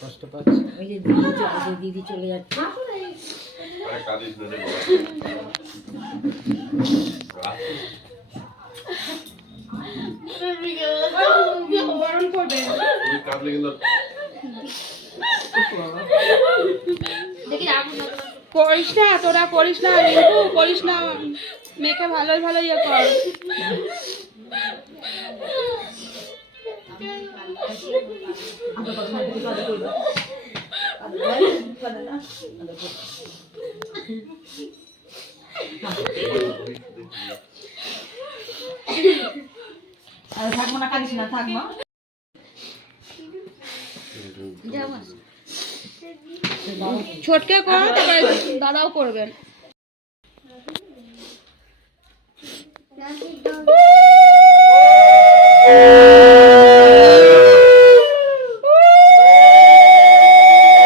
কষ্ট পাচ্ছে। ওই যে দিদি চলে দিদি চলে যাচ্ছে। করিস না তোরা করিস না রিঙ্কু করিস না মেয়েকে ভালোই ভালো ইয়ে কর। থাকব না কাঁদিস না থাকব ছোটকে কর তারপরে দাদাও করবেন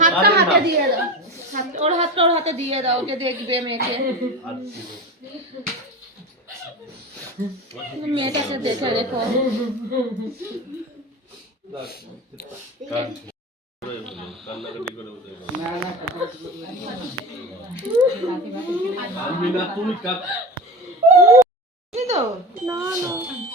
হাতটা হাতে দিয়ে দাও। হাত ওর হাতটা ওর হাতে দিয়ে দাও ওকে দেখবে মেয়েকে। মেয়েটাকে দেখে রেখো। না না।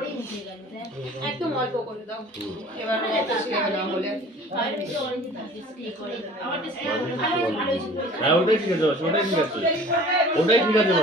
হয়ে? হয়ে গেল একদম অল্প করে দাও। এবার না হলে। হ্যাঁ ওটাই ঠিক আছে ওটাই ঠিক আছে। ওটাই ঠিক আছে।